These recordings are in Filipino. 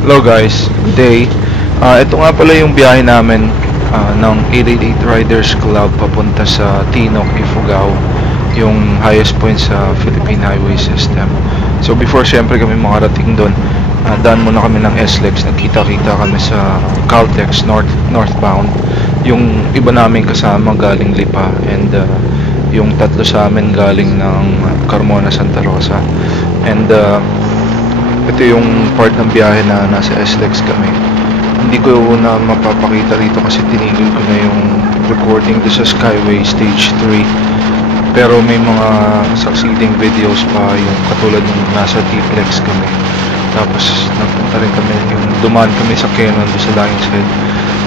Hello guys, good day. Ito nga pala yung biyahe namin ng 888 Riders Club papunta sa Tinoc, Ifugao, yung highest point sa Philippine Highway System. So before syempre kami makarating doon, daan muna kami ng SLEX. Nagkita-kita kami sa Caltex northbound. Yung iba namin kasama galing Lipa and yung tatlo sa amin galing ng Carmona, Santa Rosa. And ito yung part ng biyahe na nasa SLEX kami. Hindi ko na mapapakita rito kasi tinigil ko na yung recording doon sa Skyway Stage 3. Pero may mga succeeding videos pa yung katulad ng nasa T-Plex kami. Tapos nagpunta rin kami, yung dumaan kami sa Canon doon sa Lion's Head.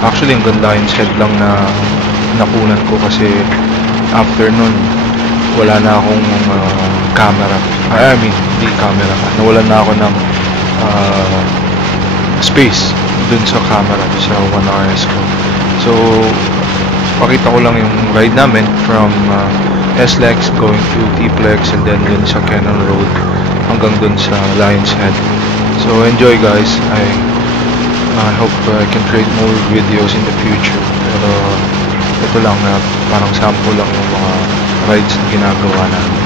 Actually hanggang Lion's Head lang na nakunan ko kasi after nun wala na akong camera. I mean, hindi camera. Nawalan na ako ng space dun sa camera sa 1RS ko. So, pakita ko lang yung ride namin from SLEX going to T-Plex and then dun sa Canon Road hanggang dun sa Lion's Head. So, enjoy guys. I hope I can create more videos in the future. Pero ito lang na parang sample lang ng mga rides na ginagawa namin.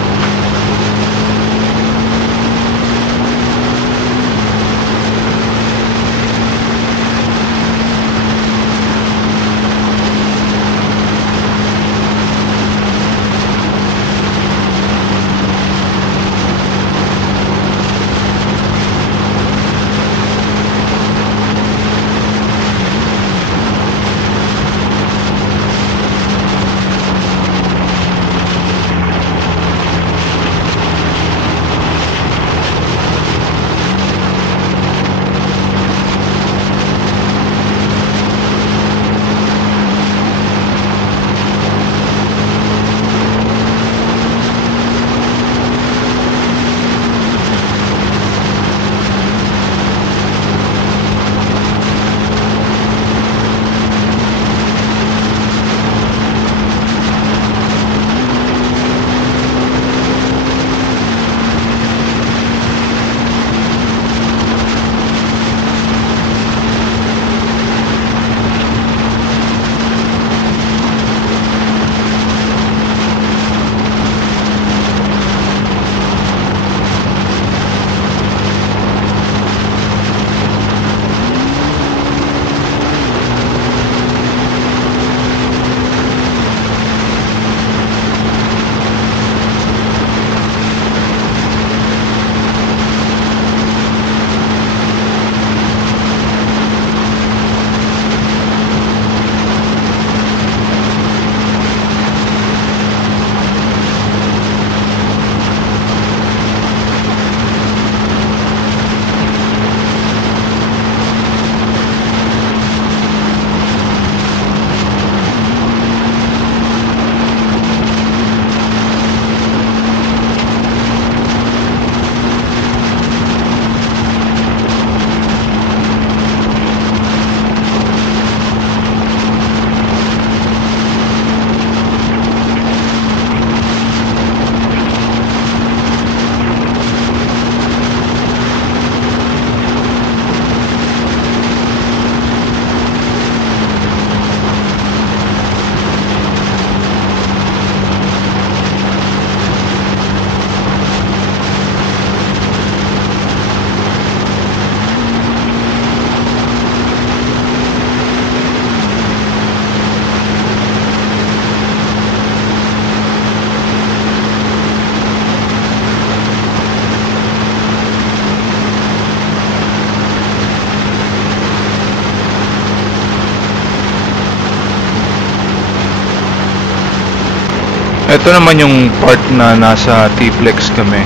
Ito naman yung part na nasa T-Plex kami.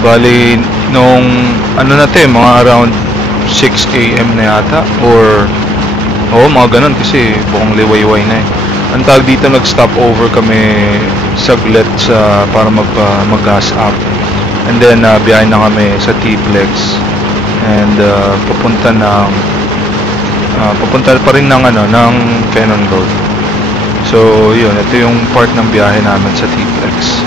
Bali, nung ano natin, mga around 6 AM na yata or mga ganun kasi buong liwayway na eh. Ang tawag dito, nag-stop over kami saglit para mag-gas up. And then biyahe na kami sa T-Plex and papunta pa rin ng ng Canon Road. So yun, ito yung part ng biyahe namin sa T-Plex.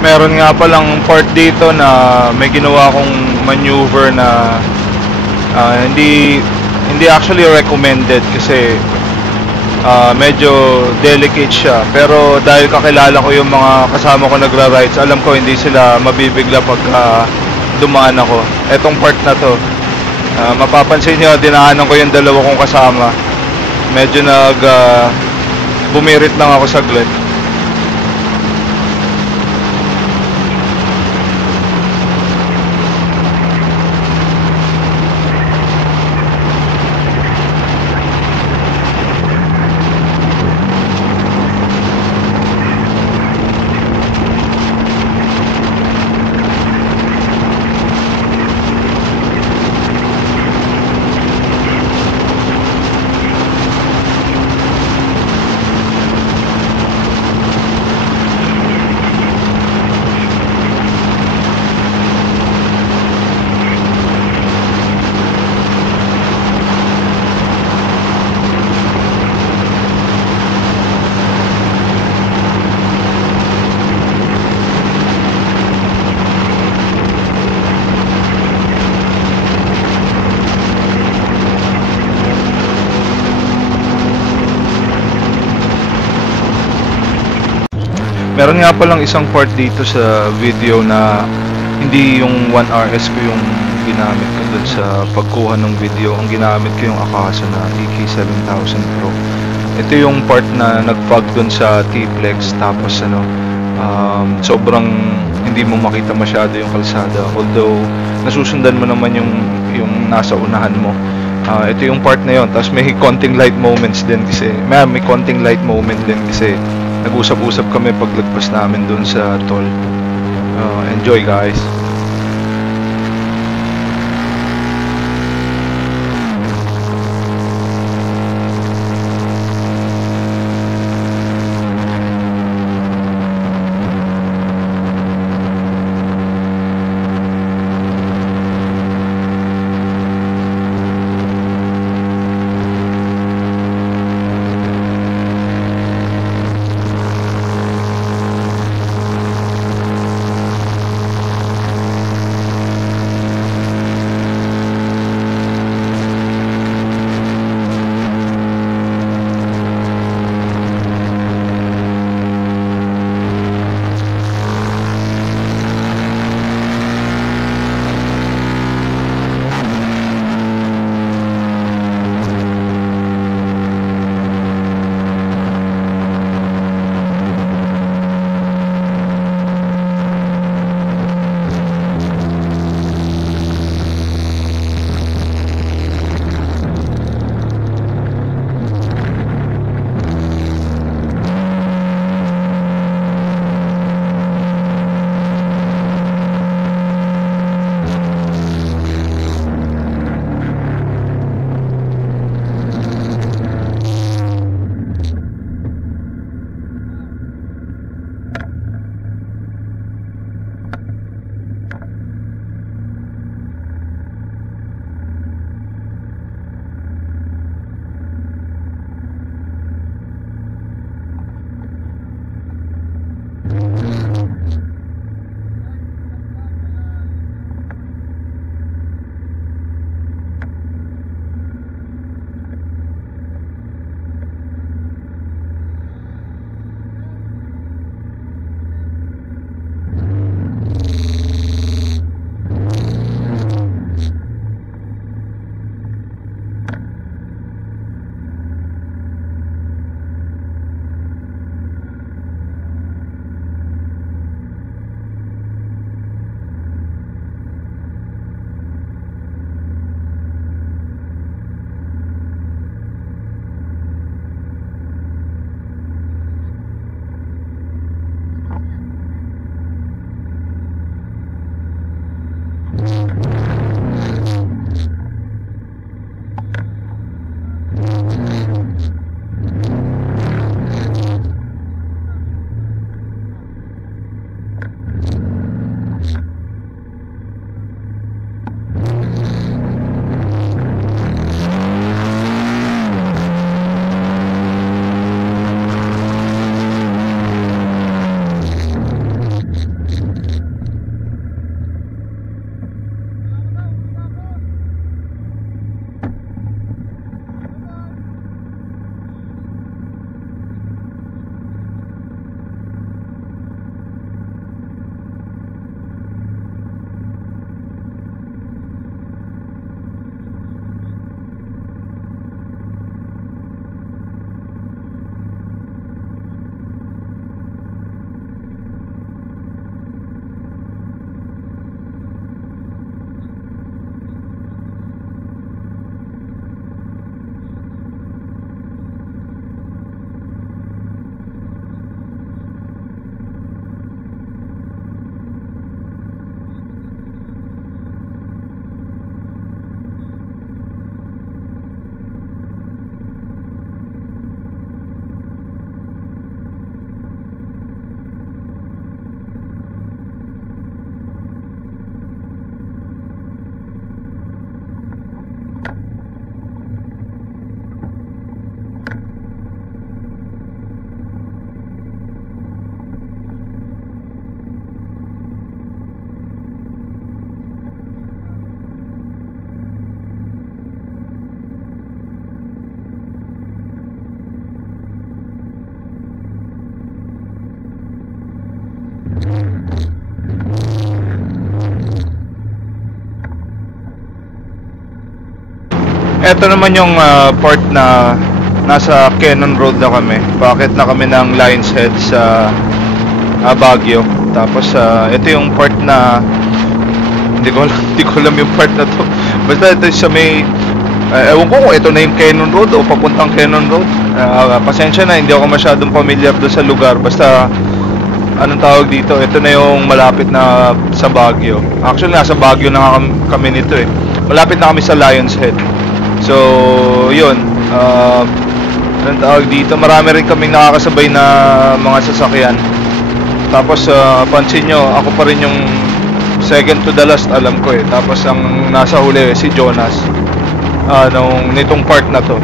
Meron nga palang part dito na may ginawa kong maneuver na hindi actually recommended kasi medyo delicate siya. Pero dahil kakilala ko yung mga kasama ko nagra-rides, alam ko hindi sila mabibigla pag dumaan ako. Etong part na to, mapapansin nyo, dinaanan ko yung dalawa kong kasama. Medyo bumirit lang ako saglit. Meron nga palang isang part dito sa video na hindi yung 1RS ko yung ginamit ko dun sa pagkuha ng video. Ang ginamit ko yung Akaso na EK7000 Pro. Ito yung part na nag-fog dun sa T-Flex, tapos sobrang hindi mo makita masyado yung kalsada. Although nasusundan mo naman yung nasa unahan mo. Ito yung part na yon. Tapos may konting light moments din kasi may konting light moment din kasi nag-usap-usap kami paglagpas namin dun sa toll. Enjoy guys. eto naman yung part na nasa Cannon Road na kami. Bakit na kami ng Lion's Head sa Baguio. Tapos ito yung part na hindi ko alam yung part na to. Basta ito sa may ewan ko kung ito na yung Cannon Road o papuntang Cannon Road. Pasensya na, hindi ako masyadong familiar doon sa lugar. Basta anong tawag dito, ito na yung malapit na sa Baguio. Actually nasa Baguio na nga kami nito eh. Malapit na kami sa Lion's Head. So yun, anong tawag dito, marami rin kaming nakakasabay na mga sasakyan. Tapos pansin nyo, ako pa rin yung second to the last, alam ko eh. Tapos ang nasa huli si Jonas nitong part na to.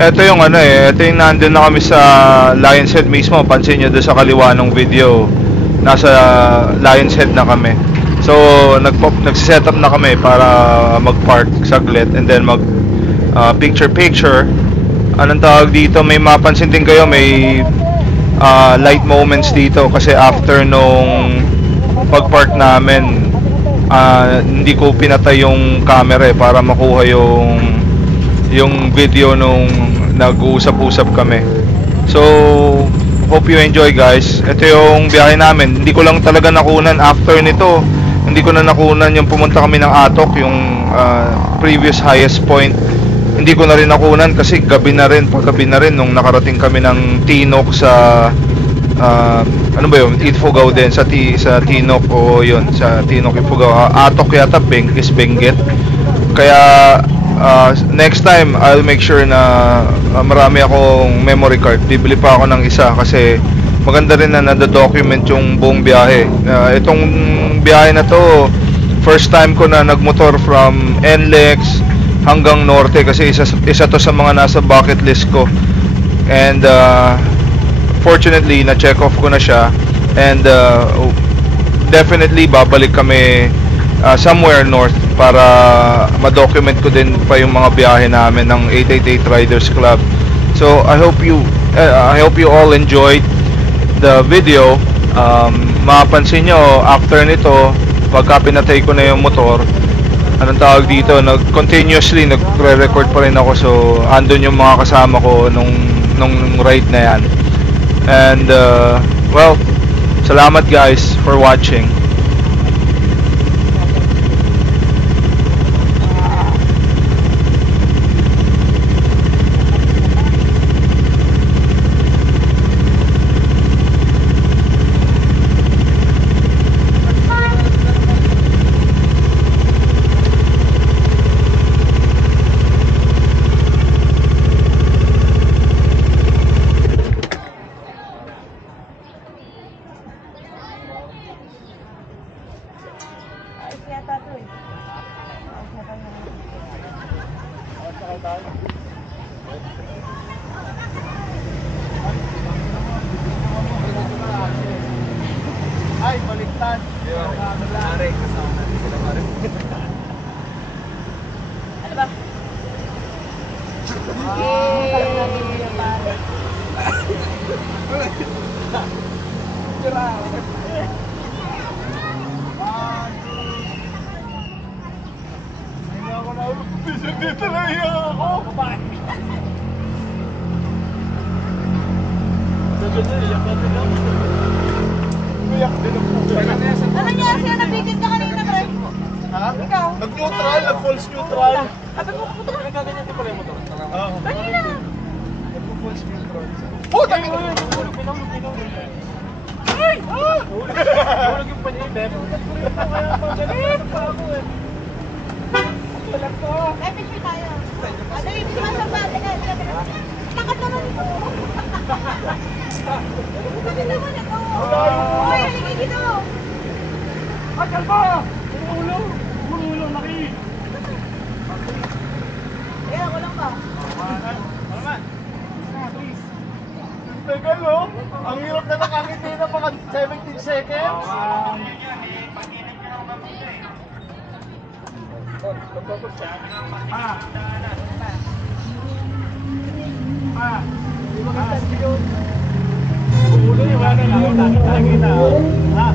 Ito yung ano ito yung nandun na kami sa Lion's Head mismo. Pansin nyo doon sa kaliwa ng video, nasa Lion's Head na kami. So nag-set up na kami para mag-park saglit and then mag picture. Anong tawag dito, may mapansin din kayo, may light moments dito kasi after nung pag-park namin, hindi ko pinatay yung camera para makuha yung video nung nag-uusap-usap kami. So hope you enjoy, guys. Ito yung biyahe namin. Hindi ko lang talaga nakunan after nito. Hindi ko na nakunan yung pumunta kami ng Atok, yung previous highest point. Hindi ko na rin nakunan kasi gabi na rin nung nakarating kami ng Tinok sa ano ba yun? Ifugao din sa Tinok, o yun, sa Tinok Ifugao. Atok yata, Benguet. Kaya next time I'll make sure na marami akong memory card. Bibili pa ako ng isa kasi maganda rin na nado-document yung buong biyahe. Itong biyahe na to, first time ko na nagmotor from NLEX hanggang Norte kasi isa to sa mga nasa bucket list ko. And fortunately na check off ko na siya, and definitely babalik kami somewhere north para ma-document ko din pa yung mga biyahe namin ng 888 Riders Club. So I hope you all enjoyed the video. Mapansin nyo after nito, pagka pinatay ko na yung motor, anong tawag dito, continuously nagre-record pa rin ako. So andun yung mga kasama ko nung ride na yan. And well, salamat guys for watching. Ay, baliktad. Pare, kasama natin sila pare. Ano ba? Dito lang yan ako. Ano niya siya nabigit ka kanina, pre? Ha? Ikaw? Nag-neutral, nag-false neutral. Sabi mo, puto ka nagaganyan din pala yung motor. Kanina. Nag-false neutral. Oh, dami ko yun. Ay! Ah! Hulog yung panibem. Galit pa ako eh. Walang ko. May picture tayo. Ano yung picture sa ba? Takat naman ito. Takat naman ito. Uy, haligi dito. Akal ba? Ulo, laki. Kaya ako lang ba? Malaman. Please. Tagal no? Ang hirap na nakangiti na paka 17 seconds. Ulo yung wala na lang. Lagi na. Ha?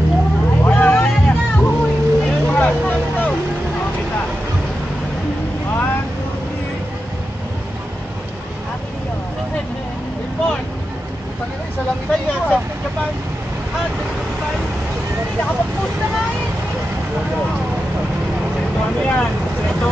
Isa lang ito yan. Second Japan. Japan. Hindi nakapag-post na nga yun. Ito ano yan? Ito.